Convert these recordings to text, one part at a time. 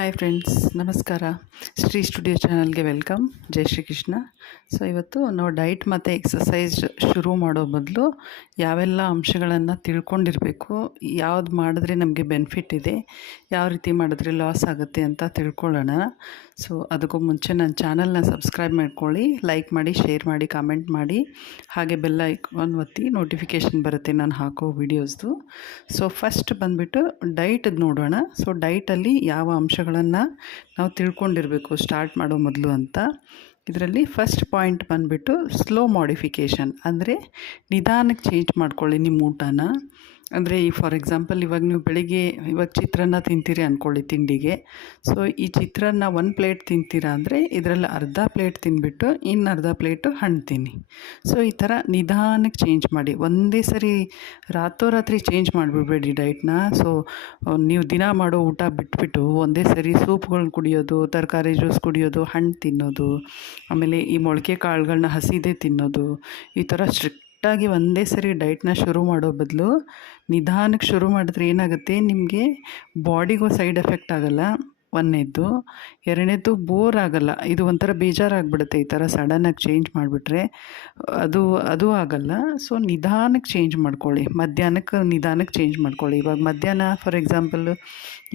Hi friends, ನಮಸ್ಕಾರ. Shri studio ಚಾನಲ್ಗೆ welcome. ಜೈ Shri Krishna. So ಇವತ್ತು ನಾವು ಡೈಟ್ ಮತ್ತು ಎಕ್ಸಸೈಸ್ ಶುರು ಮಾಡೋ ಬದಲು ಯಾವೆಲ್ಲ ಅಂಶಗಳನ್ನು ತಿಳ್ಕೊಂಡಿರಬೇಕು, ಯಾವ್ದು ಮಾಡಿದ್ರೆ ನಮಗೆ ಬೆನಿಫಿಟ್ ಇದೆ, ಯಾವ ರೀತಿ ಮಾಡಿದ್ರೆ ಲಾಸ್ ಆಗುತ್ತೆ ಅಂತ ತಿಳ್ಕೊಳ್ಳೋಣ. ಸೊ ಅದಕ್ಕೂ ಮುಂಚೆ ನನ್ನ ಚಾನಲ್ನ ಸಬ್ಸ್ಕ್ರೈಬ್ ಮಾಡ್ಕೊಳ್ಳಿ, ಲೈಕ್ ಮಾಡಿ, ಶೇರ್ ಮಾಡಿ, ಕಾಮೆಂಟ್ ಮಾಡಿ, ಹಾಗೆ ಬೆಲ್ ಐಕಾನ್ ಒತ್ತಿ ನೋಟಿಫಿಕೇಷನ್ ಬರುತ್ತೆ ನಾನು ಹಾಕೋ ವೀಡಿಯೋಸ್ದು. ಸೊ ಫಸ್ಟ್ ಬಂದುಬಿಟ್ಟು ಡೈಟದ್ದು ನೋಡೋಣ. ಸೊ ಡೈಟಲ್ಲಿ ಯಾವ ಅಂಶಗಳನ್ನು ನಾವು ತಿಳ್ಕೊಂಡಿರಬೇಕು ಸ್ಟಾರ್ಟ್ ಮಾಡೋ ಮೊದಲು ಅಂತ. ಇದರಲ್ಲಿ ಫಸ್ಟ್ ಪಾಯಿಂಟ್ ಬಂದುಬಿಟ್ಟು ಸ್ಲೋ ಮಾಡಿಫಿಕೇಷನ್, ಅಂದರೆ ನಿಧಾನಕ್ಕೆ ಚೇಂಜ್ ಮಾಡ್ಕೊಳ್ಳಿ ನಿಮ್ಮ ಊಟನ. ಅಂದರೆ ಫಾರ್ ಎಕ್ಸಾಂಪಲ್ ಇವಾಗ ನೀವು ಬೆಳಿಗ್ಗೆ ಚಿತ್ರಾನ್ನ ತಿಂತೀರಿ ಅಂದ್ಕೊಳ್ಳಿ ತಿಂಡಿಗೆ. ಸೊ ಈ ಚಿತ್ರಾನ್ನ 1 ಪ್ಲೇಟ್ ತಿಂತೀರಾ ಅಂದರೆ ಇದರಲ್ಲಿ ಅರ್ಧ ಪ್ಲೇಟ್ ತಿಂದುಬಿಟ್ಟು ಇನ್ನು ಅರ್ಧ ಪ್ಲೇಟು ಹಣ್ಣು ತಿನ್ನಿ. ಸೊ ಈ ಥರ ನಿಧಾನಕ್ಕೆ ಚೇಂಜ್ ಮಾಡಿ, ಒಂದೇ ಸರಿ ರಾತ್ರೋರಾತ್ರಿ ಚೇಂಜ್ ಮಾಡಿಬಿಡ್ಬೇಡಿ ಡೈಟ್ನ. ಸೊ ನೀವು ದಿನ ಮಾಡೋ ಊಟ ಬಿಟ್ಬಿಟ್ಟು ಒಂದೇ ಸರಿ ಸೂಪ್ಗಳನ್ನ ಕುಡಿಯೋದು, ತರಕಾರಿ ಜ್ಯೂಸ್ ಕುಡಿಯೋದು, ಹಣ್ಣು ತಿನ್ನೋದು, ಆಮೇಲೆ ಈ ಮೊಳಕೆ ಕಾಳುಗಳನ್ನ ಹಸಿದೇ ತಿನ್ನೋದು, ಈ ಥರ ಸ್ಟ್ರಿಕ್ಟಾಗಿ ಒಂದೇ ಸರಿ ಡೈಟ್ನ ಶುರು ಮಾಡೋ ಬದಲು ನಿಧಾನಕ್ಕೆ ಶುರು ಮಾಡಿದ್ರೆ ಏನಾಗುತ್ತೆ, ನಿಮಗೆ ಬಾಡಿಗೂ ಸೈಡ್ ಎಫೆಕ್ಟ್ ಆಗೋಲ್ಲ. ಒಂದನೇದ್ದು. ಎರಡನೇದು ಬೋರ್ ಆಗೋಲ್ಲ. ಇದು ಒಂಥರ ಬೇಜಾರಾಗ್ಬಿಡುತ್ತೆ ಈ ಥರ ಸಡನ್ನಾಗಿ ಚೇಂಜ್ ಮಾಡಿಬಿಟ್ರೆ, ಅದು ಆಗೋಲ್ಲ. ಸೊ ನಿಧಾನಕ್ಕೆ ಚೇಂಜ್ ಮಾಡ್ಕೊಳ್ಳಿ, ಮಧ್ಯಾಹ್ನಕ್ಕೆ ನಿಧಾನಕ್ಕೆ ಚೇಂಜ್ ಮಾಡ್ಕೊಳ್ಳಿ. ಇವಾಗ ಮಧ್ಯಾಹ್ನ ಫಾರ್ ಎಕ್ಸಾಂಪಲ್ಲು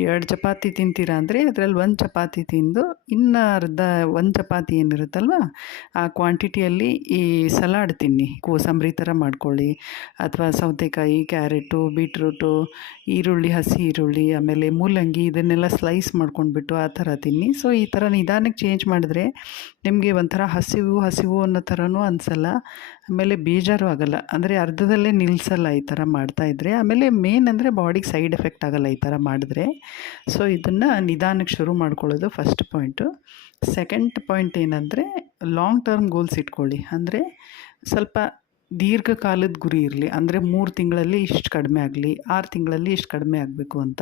2 ಚಪಾತಿ ತಿಂತೀರಾ ಅಂದರೆ ಅದರಲ್ಲಿ 1 ಚಪಾತಿ ತಿಂದು ಇನ್ನು ಅರ್ಧ 1 ಚಪಾತಿ ಏನಿರುತ್ತಲ್ವ ಆ ಕ್ವಾಂಟಿಟಿಯಲ್ಲಿ ಈ ಸಲಾಡ್ ತಿನ್ನಿ. ಕೋಸಂಬರಿ ಥರ ಮಾಡ್ಕೊಳ್ಳಿ, ಅಥವಾ ಸೌತೆಕಾಯಿ, ಕ್ಯಾರೆಟು, ಬೀಟ್ರೂಟು, ಈರುಳ್ಳಿ, ಹಸಿ ಈರುಳ್ಳಿ, ಆಮೇಲೆ ಮೂಲಂಗಿ, ಇದನ್ನೆಲ್ಲ ಸ್ಲೈಸ್ ಮಾಡ್ಕೊಂಡ್ಬಿಟ್ಟು ಆ ಥರ ತಿನ್ನಿ. ಸೊ ಈ ಥರ ನಿಧಾನಕ್ಕೆ ಚೇಂಜ್ ಮಾಡಿದ್ರೆ ನಿಮಗೆ ಒಂಥರ ಹಸಿವು ಅನ್ನೋ ಥರನೂ ಅನಿಸಲ್ಲ, ಆಮೇಲೆ ಬೇಜಾರು ಆಗೋಲ್ಲ. ಅಂದರೆ ಅರ್ಧದಲ್ಲೇ ನಿಲ್ಲಿಸಲ್ಲ ಈ ಥರ ಮಾಡ್ತಾಯಿದ್ರೆ. ಆಮೇಲೆ ಮೇನ್ ಅಂದರೆ ಬಾಡಿಗೆ ಸೈಡ್ ಎಫೆಕ್ಟ್ ಆಗೋಲ್ಲ ಈ ಥರ ಮಾಡಿದ್ರೆ. ಸೊ ಇದನ್ನು ನಿಧಾನಕ್ಕೆ ಶುರು ಮಾಡ್ಕೊಳ್ಳೋದು ಫಸ್ಟ್ ಪಾಯಿಂಟು. ಸೆಕೆಂಡ್ ಪಾಯಿಂಟ್ ಏನಂದರೆ ಲಾಂಗ್ ಟರ್ಮ್ ಗೋಲ್ಸ್ ಇಟ್ಕೊಳ್ಳಿ. ಅಂದರೆ ಸ್ವಲ್ಪ ದೀರ್ಘಕಾಲದ ಗುರಿ ಇರಲಿ. ಅಂದರೆ 3 ತಿಂಗಳಲ್ಲಿ ಇಷ್ಟು ಕಡಿಮೆ ಆಗಲಿ, 6 ತಿಂಗಳಲ್ಲಿ ಇಷ್ಟು ಕಡಿಮೆ ಆಗಬೇಕು ಅಂತ.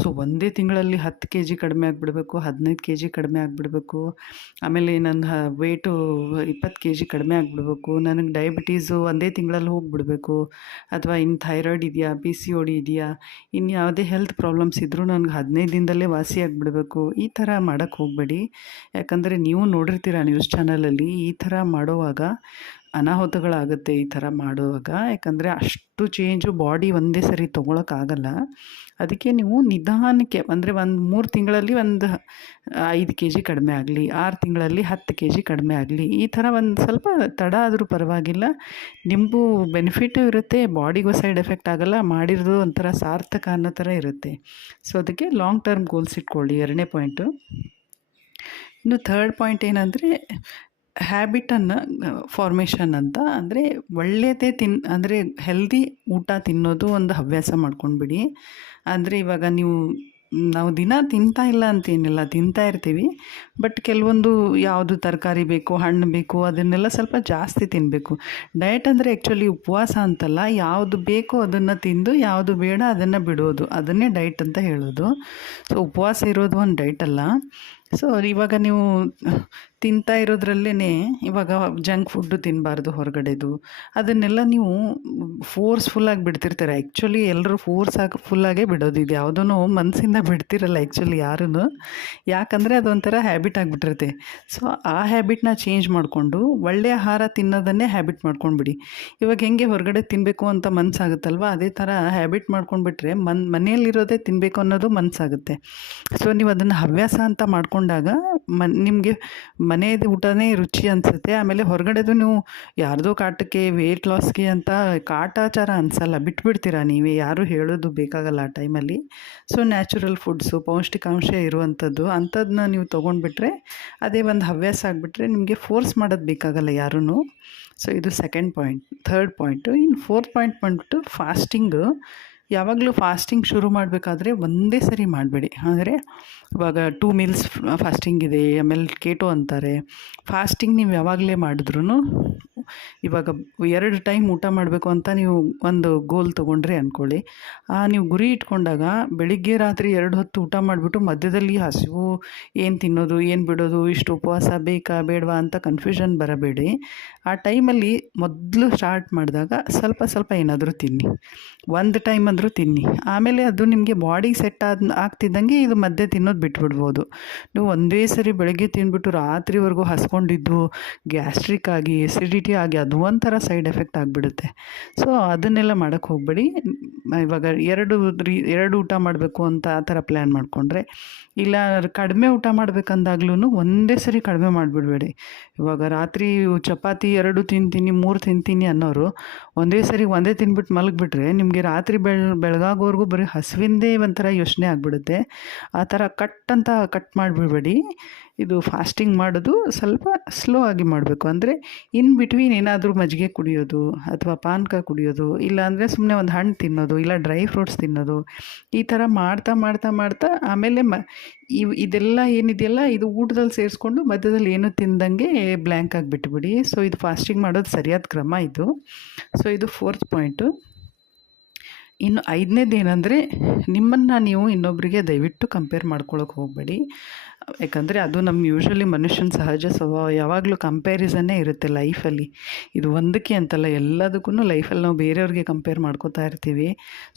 ಸೊ ಒಂದೇ ತಿಂಗಳಲ್ಲಿ 10 kg ಕಡಿಮೆ ಆಗಿಬಿಡಬೇಕು, 15 kg ಕಡಿಮೆ ಆಗಿಬಿಡ್ಬೇಕು, ಆಮೇಲೆ ನನ್ನ ವೇಟು 20 kg ಕಡಿಮೆ ಆಗಿಬಿಡ್ಬೇಕು, ನನಗೆ ಡಯಾಬಿಟೀಸು ಒಂದೇ ತಿಂಗಳಲ್ಲಿ ಹೋಗಿಬಿಡ್ಬೇಕು, ಅಥವಾ ಇನ್ನು ಥೈರಾಯ್ಡ್ ಇದೆಯಾ, PCOD ಇದೆಯಾ, ಇನ್ನು ಯಾವುದೇ ಹೆಲ್ತ್ ಪ್ರಾಬ್ಲಮ್ಸ್ ಇದ್ದರೂ ನನಗೆ 15 ದಿನದಲ್ಲೇ ವಾಸಿ ಆಗಿಬಿಡ್ಬೇಕು. ಈ ಥರ ಮಾಡೋಕ್ಕೆ ಹೋಗಬೇಡಿ. ಯಾಕಂದರೆ ನೀವು ನೋಡಿರ್ತೀರ ನ್ಯೂಸ್ ಚಾನಲಲ್ಲಿ ಈ ಥರ ಮಾಡುವಾಗ ಅನಾಹುತಗಳಾಗುತ್ತೆ ಈ ಥರ ಮಾಡುವಾಗ. ಯಾಕಂದರೆ ಅಷ್ಟು ಚೇಂಜು ಬಾಡಿ ಒಂದೇ ಸರಿ ತೊಗೊಳಕ್ಕಾಗಲ್ಲ. ಅದಕ್ಕೆ ನೀವು ನಿಧಾನಕ್ಕೆ, ಅಂದರೆ 3 ತಿಂಗಳಲ್ಲಿ 5 kg ಕಡಿಮೆ ಆಗಲಿ, 6 ತಿಂಗಳಲ್ಲಿ 10 kg ಕಡಿಮೆ ಆಗಲಿ, ಈ ಥರ ಸ್ವಲ್ಪ ತಡ ಆದರೂ ಪರವಾಗಿಲ್ಲ, ನಿಮಗೂ ಬೆನಿಫಿಟು ಇರುತ್ತೆ, ಬಾಡಿಗೂ ಸೈಡ್ ಎಫೆಕ್ಟ್ ಆಗೋಲ್ಲ, ಮಾಡಿರೋದು ಒಂಥರ ಸಾರ್ಥಕ ಅನ್ನೋ ಥರ ಇರುತ್ತೆ. ಸೊ ಅದಕ್ಕೆ ಲಾಂಗ್ ಟರ್ಮ್ ಗೋಲ್ಸ್ ಇಟ್ಕೊಳ್ಳಿ, 2ನೇ ಪಾಯಿಂಟು. ಇನ್ನು ಥರ್ಡ್ ಪಾಯಿಂಟ್ ಏನಂದರೆ ಹ್ಯಾಬಿಟನ್ನು ಫಾರ್ಮೇಷನ್ ಅಂತ. ಅಂದರೆ ಒಳ್ಳೆಯದೇ ಅಂದರೆ ಹೆಲ್ದಿ ಊಟ ತಿನ್ನೋದು ಒಂದು ಹವ್ಯಾಸ ಮಾಡ್ಕೊಂಡ್ಬಿಡಿ. ಅಂದರೆ ಇವಾಗ ನಾವು ದಿನ ತಿಂತಾ ಇಲ್ಲ ಅಂತೇನಿಲ್ಲ, ತಿಂತಾ ಇರ್ತೀವಿ. ಬಟ್ ಕೆಲವೊಂದು ಯಾವುದು ತರಕಾರಿ ಬೇಕು, ಹಣ್ಣು ಬೇಕು, ಅದನ್ನೆಲ್ಲ ಸ್ವಲ್ಪ ಜಾಸ್ತಿ ತಿನ್ನಬೇಕು. ಡಯಟ್ ಅಂದರೆ ಆ್ಯಕ್ಚುಲಿ ಉಪವಾಸ ಅಂತಲ್ಲ, ಯಾವುದು ಬೇಕೋ ಅದನ್ನು ತಿಂದು ಯಾವುದು ಬೇಡ ಅದನ್ನು ಬಿಡೋದು, ಅದನ್ನೇ ಡೈಟ್ ಅಂತ ಹೇಳೋದು. ಸೊ ಉಪವಾಸ ಇರೋದು ಒಂದು ಡೈಟ್ ಅಲ್ಲ. ಸೊ ಇವಾಗ ನೀವು ತಿಂತಾ ಇರೋದ್ರಲ್ಲೇ ಇವಾಗ ಜಂಕ್ ಫುಡ್ಡು ತಿನ್ನಬಾರ್ದು, ಹೊರಗಡೆದು, ಅದನ್ನೆಲ್ಲ ನೀವು ಫೋರ್ಸ್ಫುಲ್ಲಾಗಿ ಬಿಡ್ತಿರ್ತಾರೆ. ಆ್ಯಕ್ಚುಲಿ ಎಲ್ಲರೂ ಫುಲ್ಲಾಗೇ ಬಿಡೋದು, ಇದು ಯಾವುದೂ ಮನಸ್ಸಿಂದ ಬಿಡ್ತಿರಲ್ಲ ಆ್ಯಕ್ಚುಲಿ ಯಾರೂ. ಯಾಕಂದರೆ ಅದೊಂಥರ ಹ್ಯಾಬಿಟ್ ಆಗಿಬಿಟ್ಟಿರುತ್ತೆ. ಸೊ ಆ ಹ್ಯಾಬಿಟ್ನ ಚೇಂಜ್ ಮಾಡಿಕೊಂಡು ಒಳ್ಳೆಯ ಆಹಾರ ತಿನ್ನೋದನ್ನೇ ಹ್ಯಾಬಿಟ್ ಮಾಡ್ಕೊಂಡ್ಬಿಡಿ. ಇವಾಗ ಹೆಂಗೆ ಹೊರಗಡೆ ತಿನ್ನಬೇಕು ಅಂತ ಮನಸ್ಸಾಗುತ್ತಲ್ವ, ಅದೇ ಥರ ಹ್ಯಾಬಿಟ್ ಮಾಡ್ಕೊಂಡ್ಬಿಟ್ರೆ ಮನೆಯಲ್ಲಿರೋದೇ ತಿನ್ನಬೇಕು ಅನ್ನೋದು ಮನಸ್ಸಾಗುತ್ತೆ. ಸೊ ನೀವು ಅದನ್ನು ಹವ್ಯಾಸ ಅಂತ ಮಾಡ್ಕೊಂಡಾಗ ನಿಮಗೆ ಮನೆಯದು ಊಟನೇ ರುಚಿ ಅನಿಸುತ್ತೆ. ಆಮೇಲೆ ಹೊರಗಡೆದು ನೀವು ಯಾರ್ದೋ ಕಾಟಕ್ಕೆ, ವೇಟ್ ಲಾಸ್ಗೆ ಅಂತ ಕಾಟಾಚಾರ ಅನಿಸಲ್ಲ, ಬಿಟ್ಬಿಡ್ತೀರಾ ನೀವೇ, ಯಾರೂ ಹೇಳೋದು ಬೇಕಾಗಲ್ಲ ಆ ಟೈಮಲ್ಲಿ. ಸೊ ನ್ಯಾಚುರಲ್ ಫುಡ್ಸು, ಪೌಷ್ಟಿಕಾಂಶ ಇರುವಂಥದ್ದು ಅಂಥದ್ದನ್ನ ನೀವು ತೊಗೊಂಡ್ಬಿಟ್ರೆ, ಅದೇ ಒಂದು ಹವ್ಯಾಸ ಆಗಿಬಿಟ್ರೆ ನಿಮಗೆ ಫೋರ್ಸ್ ಮಾಡೋದು ಬೇಕಾಗಲ್ಲ ಯಾರೂ. ಸೊ ಇದು ಸೆಕೆಂಡ್ ಪಾಯಿಂಟ್. Third point. ಇನ್ನು ಫೋರ್ತ್ ಪಾಯಿಂಟ್ ಬಂದ್ಬಿಟ್ಟು ಫಾಸ್ಟಿಂಗು. ಯಾವಾಗಲೂ ಫಾಸ್ಟಿಂಗ್ ಶುರು ಮಾಡಬೇಕಾದ್ರೆ ಒಂದೇ ಸರಿ ಮಾಡಬೇಡಿ. ಅಂದರೆ ಇವಾಗ 2 ಮೀಲ್ಸ್ ಫಾಸ್ಟಿಂಗ್ ಇದೆ, ಆಮೇಲೆ ಕೇಟೋ ಅಂತಾರೆ. ಫಾಸ್ಟಿಂಗ್ ನೀವು ಯಾವಾಗಲೇ ಮಾಡಿದ್ರೂ ಇವಾಗ 2 ಟೈಮ್ ಊಟ ಮಾಡಬೇಕು ಅಂತ ನೀವು ಒಂದು ಗೋಲ್ ತೊಗೊಂಡ್ರಿ ಅಂದ್ಕೊಳ್ಳಿ. ನೀವು ಗುರಿ ಇಟ್ಕೊಂಡಾಗ ಬೆಳಿಗ್ಗೆ ರಾತ್ರಿ 2 ಹೊತ್ತು ಊಟ ಮಾಡಿಬಿಟ್ಟು ಮಧ್ಯದಲ್ಲಿ ಹಸಿವು ಏನು ತಿನ್ನೋದು ಏನು ಬಿಡೋದು, ಇಷ್ಟು ಉಪವಾಸ ಬೇಕಾ ಬೇಡವಾ ಅಂತ ಕನ್ಫ್ಯೂಷನ್ ಬರಬೇಡಿ. ಆ ಟೈಮಲ್ಲಿ ಮೊದಲು ಸ್ಟಾರ್ಟ್ ಮಾಡಿದಾಗ ಸ್ವಲ್ಪ ಸ್ವಲ್ಪ ಏನಾದರೂ ತಿನ್ನಿ, ಒಂದು ಟೈಮ್ ಅಂದರೂ ತಿನ್ನಿ. ಆಮೇಲೆ ಅದು ನಿಮಗೆ ಬಾಡಿಗೆ ಸೆಟ್ ಆಗ್ತಿದ್ದಂಗೆ ಇದು ಮಧ್ಯೆ ತಿನ್ನೋದು ಬಿಟ್ಬಿಡ್ಬೋದು. ನೀವು ಒಂದೇ ಸರಿ ಬೆಳಗ್ಗೆ ತಿಂದ್ಬಿಟ್ಟು ರಾತ್ರಿವರೆಗೂ ಹಸ್ಕೊಂಡಿದ್ದು ಗ್ಯಾಸ್ಟ್ರಿಕ್ ಆಗಿ ಎಸಿಡಿಟಿ ಆಗಿ ಅದು ಒಂಥರ ಸೈಡ್ ಎಫೆಕ್ಟ್ ಆಗಿಬಿಡುತ್ತೆ. ಸೊ ಅದನ್ನೆಲ್ಲ ಮಾಡೋಕ್ಕೆ ಹೋಗಬೇಡಿ. ಇವಾಗ ಎರಡು ಊಟ ಮಾಡಬೇಕು ಅಂತ ಆ ಥರ ಪ್ಲ್ಯಾನ್ ಮಾಡಿಕೊಂಡ್ರೆ, ಇಲ್ಲ ಕಡಿಮೆ ಊಟ ಮಾಡ್ಬೇಕಂದಾಗ್ಲೂ ಒಂದೇ ಸರಿ ಕಡಿಮೆ ಮಾಡಿಬಿಡ್ಬೇಡಿ. ಇವಾಗ ರಾತ್ರಿ ಚಪಾತಿ 2 ತಿಂತೀನಿ 3 ತಿಂತೀನಿ ಅನ್ನೋರು ಒಂದೇ ಸರಿ ಒಂದೇ ತಿಂದ್ಬಿಟ್ಟು ಮಲಗಿಬಿಟ್ರೆ ನಿಮಗೆ ರಾತ್ರಿ ಬೆಳಗಾಗೋವರೆಗೂ ಬರೀ ಹಸಿವಿಂದೇ ಒಂಥರ ಯೋಚನೆ ಆಗಿಬಿಡುತ್ತೆ. ಆ ಥರ ಕಟ್ ಮಾಡಿಬಿಡ್ಬೇಡಿ. ಇದು ಫಾಸ್ಟಿಂಗ್ ಮಾಡೋದು ಸ್ವಲ್ಪ ಸ್ಲೋ ಆಗಿ ಮಾಡಬೇಕು. ಅಂದರೆ ಇನ್ ಬಿಟ್ವೀನ್ ಏನಾದರೂ ಮಜ್ಜಿಗೆ ಕುಡಿಯೋದು ಅಥವಾ ಪಾನಕ ಕುಡಿಯೋದು, ಇಲ್ಲಾಂದರೆ ಸುಮ್ಮನೆ ಒಂದು ಹಣ್ಣು ತಿನ್ನೋದು, ಇಲ್ಲ ಡ್ರೈ ಫ್ರೂಟ್ಸ್ ತಿನ್ನೋದು, ಈ ಥರ ಮಾಡ್ತಾ ಆಮೇಲೆ ಇದೆಲ್ಲ ಏನಿದೆಯಲ್ಲ ಇದು ಊಟದಲ್ಲಿ ಸೇರಿಸ್ಕೊಂಡು ಮಧ್ಯದಲ್ಲಿ ಏನೂ ತಿಂದಂಗೆ ಬ್ಲ್ಯಾಂಕ್ ಆಗಿಬಿಟ್ಬಿಡಿ. ಸೊ ಇದು ಫಾಸ್ಟಿಂಗ್ ಮಾಡೋದು ಸರಿಯಾದ ಕ್ರಮ ಇದು. ಸೊ ಇದು 4th ಪಾಯಿಂಟು. ಇನ್ನು 5ನೇದು ಏನಂದರೆ, ನಿಮ್ಮನ್ನು ನೀವು ಇನ್ನೊಬ್ಬರಿಗೆ ದಯವಿಟ್ಟು ಕಂಪೇರ್ ಮಾಡ್ಕೊಳ್ಳೋಕೆ ಹೋಗಬೇಡಿ. ಯಾಕಂದರೆ ಅದು ನಮ್ಮ ಯೂಶ್ವಲಿ ಮನುಷ್ಯನ ಸಹಜ ಸ್ವಭಾವ. ಯಾವಾಗಲೂ ಕಂಪ್ಯಾರಿಸನ್ನೇ ಇರುತ್ತೆ ಲೈಫಲ್ಲಿ. ಇದು ಒಂದಕ್ಕೆ ಅಂತಲ್ಲ, ಎಲ್ಲದಕ್ಕೂ ಲೈಫಲ್ಲಿ ನಾವು ಬೇರೆಯವ್ರಿಗೆ ಕಂಪೇರ್ ಮಾಡ್ಕೋತಾ ಇರ್ತೀವಿ.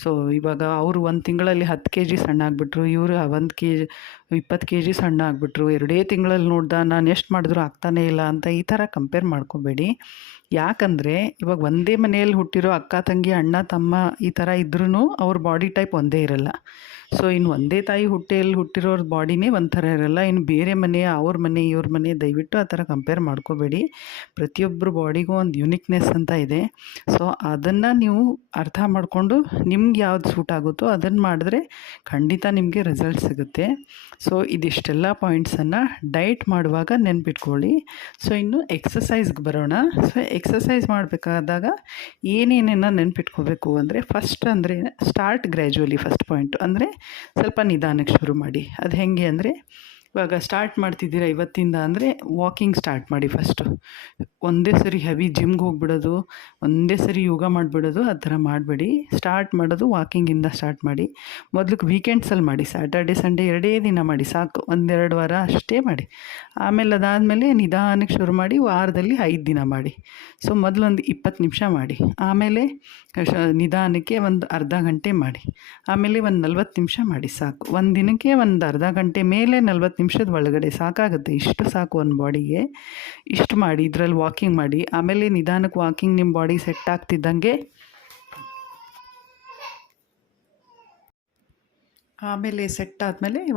ಸೊ ಇವಾಗ ಅವರು 1 ತಿಂಗಳಲ್ಲಿ 10 kg ಸಣ್ಣ ಆಗಿಬಿಟ್ರು, ಇವರು 20 kg ಸಣ್ಣ ಆಗಿಬಿಟ್ರು, 2 ತಿಂಗಳಲ್ಲಿ ನಾನು ಎಷ್ಟು ಮಾಡಿದ್ರೂ ಆಗ್ತಾನೇ ಇಲ್ಲ ಅಂತ ಈ ಥರ ಕಂಪೇರ್ ಮಾಡ್ಕೋಬೇಡಿ. ಯಾಕಂದರೆ ಇವಾಗ ಒಂದೇ ಮನೆಯಲ್ಲಿ ಹುಟ್ಟಿರೋ ಅಕ್ಕ ತಂಗಿ ಅಣ್ಣ ತಮ್ಮ ಈ ಥರ ಇದ್ರೂ ಅವ್ರ ಬಾಡಿ ಟೈಪ್ ಒಂದೇ ಇರಲ್ಲ. ಸೊ ಇನ್ನು ಒಂದೇ ತಾಯಿ ಹೊಟ್ಟೆಯಲ್ಲಿ ಹುಟ್ಟಿರೋರ ಬಾಡಿನೇ ಒಂಥರ ಇರಲ್ಲ. ಇನ್ನು ಬೇರೆ ಮನೆ, ಅವ್ರ ಮನೆ, ಇವ್ರ ಮನೆ, ದಯವಿಟ್ಟು ಆ ಥರ ಕಂಪೇರ್ ಮಾಡ್ಕೋಬೇಡಿ. ಪ್ರತಿಯೊಬ್ಬರು ಬಾಡಿಗೂ ಒಂದು ಯುನಿಕ್ನೆಸ್ ಅಂತ ಇದೆ. ಸೊ ಅದನ್ನು ನೀವು ಅರ್ಥ ಮಾಡಿಕೊಂಡು ನಿಮ್ಗೆ ಯಾವ್ದು ಸೂಟ್ ಆಗುತ್ತೋ ಅದನ್ನು ಮಾಡಿದ್ರೆ ಖಂಡಿತ ನಿಮಗೆ ರಿಸಲ್ಟ್ ಸಿಗುತ್ತೆ. ಸೊ ಇದಿಷ್ಟೆಲ್ಲ ಪಾಯಿಂಟ್ಸನ್ನು ಡಯಟ್ ಮಾಡುವಾಗ ನೆನ್ಪಿಟ್ಕೊಳ್ಳಿ. ಸೊ ಇನ್ನು ಎಕ್ಸಸೈಸ್ಗೆ ಬರೋಣ. ಸೊ ಎಕ್ಸಸೈಸ್ ಮಾಡಬೇಕಾದಾಗ ಏನೇನನ್ನು ನೆನ್ಪಿಟ್ಕೋಬೇಕು ಅಂದರೆ, ಅಂದರೆ ಸ್ಟಾರ್ಟ್ ಗ್ರ್ಯಾಜುವಲಿ. ಫಸ್ಟ್ ಪಾಯಿಂಟು ಅಂದರೆ ಸ್ವಲ್ಪ ನಿಧಾನಕ್ಕೆ ಶುರು ಮಾಡಿ. ಅದು ಹೇಗೆ ಅಂದರೆ, ಇವಾಗ ಸ್ಟಾರ್ಟ್ ಮಾಡ್ತಿದ್ದೀರಾ ಇವತ್ತಿಂದ ಅಂದರೆ ವಾಕಿಂಗ್ ಸ್ಟಾರ್ಟ್ ಮಾಡಿ ಫಸ್ಟು. ಒಂದೇ ಸರಿ ಹೆವಿ ಜಿಮ್ಗೆ ಹೋಗ್ಬಿಡೋದು, ಒಂದೇ ಸರಿ ಯೋಗ ಮಾಡಿಬಿಡೋದು ಆ ಥರ ಮಾಡಬೇಡಿ. ಸ್ಟಾರ್ಟ್ ಮಾಡೋದು ವಾಕಿಂಗಿಂದ ಸ್ಟಾರ್ಟ್ ಮಾಡಿ. ಮೊದಲಿಗೆ ವೀಕೆಂಡ್ಸಲ್ಲಿ ಮಾಡಿ, ಸ್ಯಾಟರ್ಡೆ ಸಂಡೇ 2 ದಿನ ಮಾಡಿ ಸಾಕು, 1-2 ವಾರ ಅಷ್ಟೇ ಮಾಡಿ. ಆಮೇಲೆ ಅದಾದಮೇಲೆ ನಿಧಾನಕ್ಕೆ ಶುರು ಮಾಡಿ ವಾರದಲ್ಲಿ 5 ದಿನ ಮಾಡಿ. ಸೊ ಮೊದಲೊಂದು 20 ನಿಮಿಷ ಮಾಡಿ, ಆಮೇಲೆ ನಿಧಾನಕ್ಕೆ ಒಂದು ಅರ್ಧ ಗಂಟೆ ಮಾಡಿ, ಆಮೇಲೆ ಒಂದು 40 ನಿಮಿಷ ಮಾಡಿ ಸಾಕು. ಒಂದು ದಿನಕ್ಕೆ ಒಂದು ಅರ್ಧ ಗಂಟೆ ಮೇಲೆ 40 ನಿಮಿಷದ ಒಳಗಡೆ ಸಾಕಾಗುತ್ತೆ. ಇಷ್ಟು ಸಾಕು ಒಂದು ಬಾಡಿಗೆ. ಇಷ್ಟು ಮಾಡಿ, ಇದರಲ್ಲಿ ವಾಕಿಂಗ್ ಮಾಡಿ. ಆಮೇಲೆ ನಿಧಾನಕ್ಕೆ ವಾಕಿಂಗ್ ನಿಮ್ಮ ಬಾಡಿ ಸೆಟ್ ಆಗ್ತಿದ್ದಂಗೆ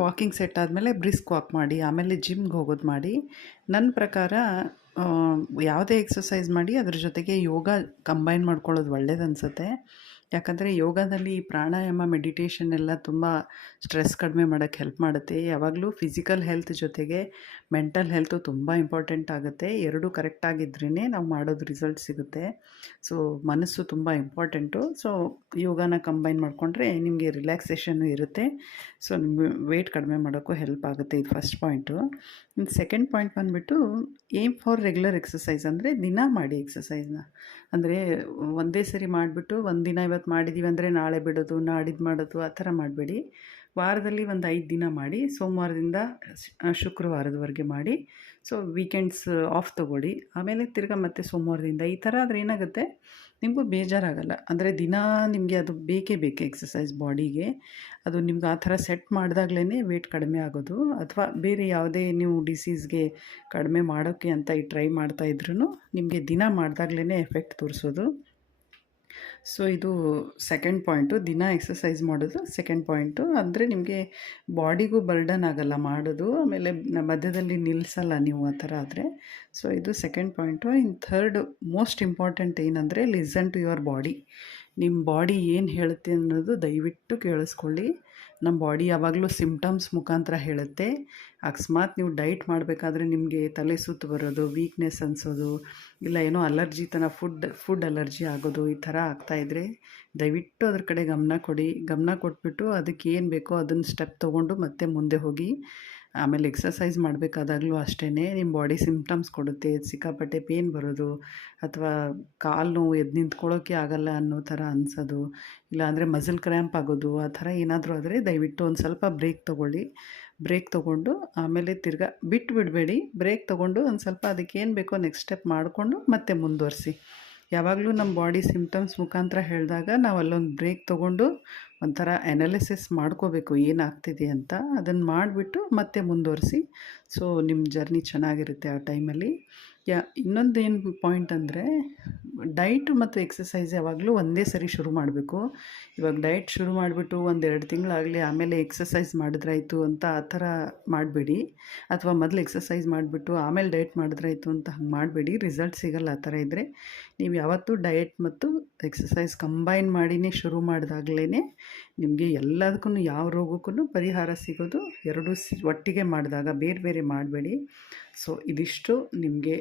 ವಾಕಿಂಗ್ ಸೆಟ್ ಆದಮೇಲೆ ಬ್ರಿಸ್ಕ್ ವಾಕ್ ಮಾಡಿ, ಆಮೇಲೆ ಜಿಮ್ಗೆ ಹೋಗೋದು ಮಾಡಿ. ನನ್ನ ಪ್ರಕಾರ ಯಾವುದೇ ಎಕ್ಸಸೈಸ್ ಮಾಡಿ ಅದ್ರ ಜೊತೆಗೆ ಯೋಗ ಕಂಬೈನ್ ಮಾಡ್ಕೊಳ್ಳೋದು ಒಳ್ಳೇದು ಅನಿಸುತ್ತೆ. ಯಾಕಂದರೆ ಯೋಗದಲ್ಲಿ ಪ್ರಾಣಾಯಾಮ, ಮೆಡಿಟೇಷನ್ ಎಲ್ಲ ತುಂಬ ಸ್ಟ್ರೆಸ್ ಕಡಿಮೆ ಮಾಡೋಕ್ಕೆ ಹೆಲ್ಪ್ ಮಾಡುತ್ತೆ. ಯಾವಾಗಲೂ ಫಿಸಿಕಲ್ ಹೆಲ್ತ್ ಜೊತೆಗೆ ಮೆಂಟಲ್ ಹೆಲ್ತು ತುಂಬ ಇಂಪಾರ್ಟೆಂಟ್ ಆಗುತ್ತೆ. ಎರಡೂ ಕರೆಕ್ಟಾಗಿದ್ರೇ ನಾವು ಮಾಡೋದು ರಿಸಲ್ಟ್ ಸಿಗುತ್ತೆ. ಸೊ ಮನಸ್ಸು ತುಂಬ ಇಂಪಾರ್ಟೆಂಟು. ಸೊ ಯೋಗನ ಕಂಬೈನ್ ಮಾಡಿಕೊಂಡ್ರೆ ನಿಮಗೆ ರಿಲ್ಯಾಕ್ಸೇಷನ್ನು ಇರುತ್ತೆ. ಸೊ ನಿಮಗೆ ವೆಯ್ಟ್ ಕಡಿಮೆ ಮಾಡೋಕ್ಕೂ ಹೆಲ್ಪ್ ಆಗುತ್ತೆ. ಇದು ಫಸ್ಟ್ ಪಾಯಿಂಟು. ಇನ್ನು ಸೆಕೆಂಡ್ ಪಾಯಿಂಟ್ ಬಂದುಬಿಟ್ಟು, ಏಮ್ ಫಾರ್ ರೆಗ್ಯುಲರ್ ಎಕ್ಸಸೈಸ್. ಅಂದರೆ ದಿನ ಮಾಡಿ ಎಕ್ಸಸೈಸ್ನ. ಅಂದರೆ ಒಂದೇ ಸರಿ ಮಾಡಿಬಿಟ್ಟು ಒಂದಿನ ಇವತ್ತು ಮಾಡಿದ್ದೀವಿ ಅಂದರೆ ನಾಳೆ ಬಿಡೋದು, ನಾಡಿದ್ದು ಮಾಡೋದು ಆ ಥರ ಮಾಡಬೇಡಿ. ವಾರದಲ್ಲಿ ಒಂದು 5 ದಿನ ಮಾಡಿ, ಸೋಮವಾರದಿಂದ ಶುಕ್ರವಾರದವರೆಗೆ ಮಾಡಿ. ಸೊ ವೀಕೆಂಡ್ಸ್ ಆಫ್ ತೊಗೊಳ್ಳಿ, ಆಮೇಲೆ ಮತ್ತೆ ಸೋಮವಾರದಿಂದ. ಈ ಥರ ಆದರೆ ಏನಾಗುತ್ತೆ, ನಿಮಗೂ ಬೇಜಾರಾಗಲ್ಲ. ಅಂದರೆ ದಿನ ನಿಮಗೆ ಅದು ಬೇಕೇ ಎಕ್ಸಸೈಸ್ ಬಾಡಿಗೆ. ಅದು ನಿಮ್ಗೆ ಆ ಥರ ಸೆಟ್ ಮಾಡಿದಾಗ್ಲೇ ವೆಯ್ಟ್ ಕಡಿಮೆ ಆಗೋದು. ಅಥವಾ ಬೇರೆ ಯಾವುದೇ ನೀವು ಡಿಸೀಸ್ಗೆ ಕಡಿಮೆ ಮಾಡೋಕ್ಕೆ ಅಂತ ಟ್ರೈ ಮಾಡ್ತಾಯಿದ್ರೂ ನಿಮಗೆ ದಿನ ಮಾಡಿದಾಗ್ಲೇ ಎಫೆಕ್ಟ್ ತೋರಿಸೋದು. ಸೊ ಇದು ಸೆಕೆಂಡ್ ಪಾಯಿಂಟು, ದಿನ ಎಕ್ಸಸೈಸ್ ಮಾಡೋದು ಸೆಕೆಂಡ್ ಪಾಯಿಂಟು. ಅಂದರೆ ನಿಮಗೆ ಬಾಡಿಗೂ ಬರ್ಡನ್ ಆಗೋಲ್ಲ ಮಾಡೋದು, ಆಮೇಲೆ ಮಧ್ಯದಲ್ಲಿ ನಿಲ್ಲಿಸಲ್ಲ ನೀವು ಆ ಥರ ಆದರೆ. ಸೊ ಇದು ಸೆಕೆಂಡ್ ಪಾಯಿಂಟು. ಇನ್ನು ಥರ್ಡ್ ಮೋಸ್ಟ್ ಇಂಪಾರ್ಟೆಂಟ್ ಏನಂದರೆ, ಲಿಸನ್ ಟು ಯುವರ್ ಬಾಡಿ. ನಿಮ್ಮ ಬಾಡಿ ಏನು ಹೇಳುತ್ತೆ ಅನ್ನೋದು ದಯವಿಟ್ಟು ಕೇಳಿಸ್ಕೊಳ್ಳಿ. ನಮ್ಮ ಬಾಡಿ ಯಾವಾಗಲೂ ಸಿಮ್ಟಮ್ಸ್ ಮುಖಾಂತರ ಹೇಳುತ್ತೆ. ಅಕಸ್ಮಾತ್ ನೀವು ಡೈಟ್ ಮಾಡಬೇಕಾದ್ರೆ ನಿಮಗೆ ತಲೆ ಸುತ್ತು ಬರೋದು, ವೀಕ್ನೆಸ್ ಅನಿಸೋದು, ಇಲ್ಲ ಏನೋ ಅಲರ್ಜಿ ಫುಡ್ ಅಲರ್ಜಿ ಆಗೋದು, ಈ ಥರ ಆಗ್ತಾಯಿದ್ರೆ ದಯವಿಟ್ಟು ಅದ್ರ ಕಡೆ ಗಮನ ಕೊಡಿ. ಗಮನ ಕೊಟ್ಬಿಟ್ಟು ಅದಕ್ಕೆ ಏನು ಬೇಕೋ ಅದನ್ನು ಸ್ಟೆಪ್ ತೊಗೊಂಡು ಮತ್ತೆ ಮುಂದೆ ಹೋಗಿ. ಆಮೇಲೆ ಎಕ್ಸಸೈಸ್ ಮಾಡಬೇಕಾದಾಗಲೂ ಅಷ್ಟೇ ನಿಮ್ಮ ಬಾಡಿ ಸಿಮ್ಟಮ್ಸ್ ಕೊಡುತ್ತೆ. ಸಿಕ್ಕಾಪಟ್ಟೆ ಪೇನ್ ಬರೋದು ಅಥವಾ ಕಾಲು ನೋವು ಎದ್ದು ನಿಂತ್ಕೊಳ್ಳೋಕ್ಕೆ ಆಗಲ್ಲ ಅನ್ನೋ ಥರ ಅನ್ಸೋದು, ಇಲ್ಲಾಂದರೆ ಮಸಲ್ ಕ್ರ್ಯಾಂಪ್ ಆಗೋದು, ಆ ಥರ ಏನಾದರೂ ಆದರೆ ದಯವಿಟ್ಟು ಒಂದು ಸ್ವಲ್ಪ ಬ್ರೇಕ್ ತೊಗೊಳ್ಳಿ. ಬ್ರೇಕ್ ತೊಗೊಂಡು ಆಮೇಲೆ ತಿರ್ಗಾ ಬಿಟ್ಟು ಬಿಡಬೇಡಿ. ಬ್ರೇಕ್ ತೊಗೊಂಡು ಒಂದು ಸ್ವಲ್ಪ ಅದಕ್ಕೇನು ಬೇಕೋ ನೆಕ್ಸ್ಟ್ ಸ್ಟೆಪ್ ಮಾಡಿಕೊಂಡು ಮತ್ತೆ ಮುಂದುವರಿಸಿ. ಯಾವಾಗಲೂ ನಮ್ಮ ಬಾಡಿ ಸಿಮ್ಟಮ್ಸ್ ಮುಖಾಂತರ ಹೇಳಿದಾಗ ನಾವು ಅಲ್ಲೊಂದು ಬ್ರೇಕ್ ತೊಗೊಂಡು ಒಂಥರ ಅನಾಲಿಸಿಸ್ ಮಾಡ್ಕೋಬೇಕು ಏನಾಗ್ತಿದೆ ಅಂತ. ಅದನ್ನು ಮಾಡಿಬಿಟ್ಟು ಮತ್ತೆ ಮುಂದುವರಿಸಿ. ಸೊ ನಿಮ್ಮ ಜರ್ನಿ ಚೆನ್ನಾಗಿರುತ್ತೆ ಆ ಟೈಮಲ್ಲಿ. ಇನ್ನೊಂದೇನು ಪಾಯಿಂಟ್ ಅಂದರೆ, ಡೈಟ್ ಮತ್ತು ಎಕ್ಸಸೈಸ್ ಯಾವಾಗಲೂ ಒಂದೇ ಸರಿ ಶುರು ಮಾಡಬೇಕು. ಇವಾಗ ಡಯಟ್ ಶುರು ಮಾಡಿಬಿಟ್ಟು 1-2 ತಿಂಗಳಾಗಲಿ ಆಮೇಲೆ ಎಕ್ಸಸೈಸ್ ಮಾಡಿದ್ರಾಯ್ತು ಅಂತ ಆ ಥರ ಮಾಡಬೇಡಿ. ಅಥವಾ ಮೊದಲು ಎಕ್ಸಸೈಸ್ ಮಾಡಿಬಿಟ್ಟು ಆಮೇಲೆ ಡಯಟ್ ಮಾಡಿದ್ರಾಯ್ತು ಅಂತ ಹಂಗೆ ಮಾಡಬೇಡಿ. ರಿಸಲ್ಟ್ ಸಿಗಲ್ಲ ಆ ಥರ ಇದ್ದರೆ. ನೀವು ಯಾವತ್ತೂ ಡಯಟ್ ಮತ್ತು ಎಕ್ಸಸೈಸ್ ಕಂಬೈನ್ ಮಾಡಿನೇ ಶುರು ಮಾಡಿದಾಗಲೇ ನಿಮಗೆ ಎಲ್ಲದಕ್ಕೂ ಯಾವ ರೋಗಕ್ಕೂ ಪರಿಹಾರ ಸಿಗೋದು. ಎರಡೂ ಒಟ್ಟಿಗೆ ಮಾಡಿದಾಗ ಬೇರೆ ಬೇರೆ ಮಾಡಬೇಡಿ. ಸೊ ಇದಿಷ್ಟು ನಿಮಗೆ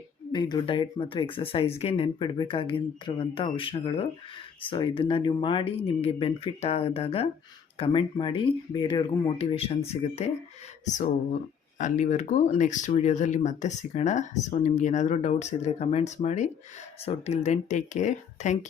ಇದು ಡಯಟ್ ಮತ್ತು ಎಕ್ಸಸೈಸ್ಗೆ ನೆನಪಿಡಬೇಕಾಗಿರುವಂಥ ಅಂಶಗಳು. ಸೊ ಇದನ್ನು ನೀವು ಮಾಡಿ ನಿಮಗೆ ಬೆನಿಫಿಟ್ ಆದಾಗ ಕಮೆಂಟ್ ಮಾಡಿ, ಬೇರೆಯವ್ರಿಗೂ ಮೋಟಿವೇಶನ್ ಸಿಗುತ್ತೆ. ಸೊ ಅಲ್ಲಿವರೆಗೂ ನೆಕ್ಸ್ಟ್ ವೀಡಿಯೋದಲ್ಲಿ ಮತ್ತೆ ಸಿಗೋಣ. ಸೊ ನಿಮ್ಗೆ ಏನಾದರೂ ಡೌಟ್ಸ್ ಇದ್ದರೆ ಕಮೆಂಟ್ಸ್ ಮಾಡಿ. So till then take care. Thank you.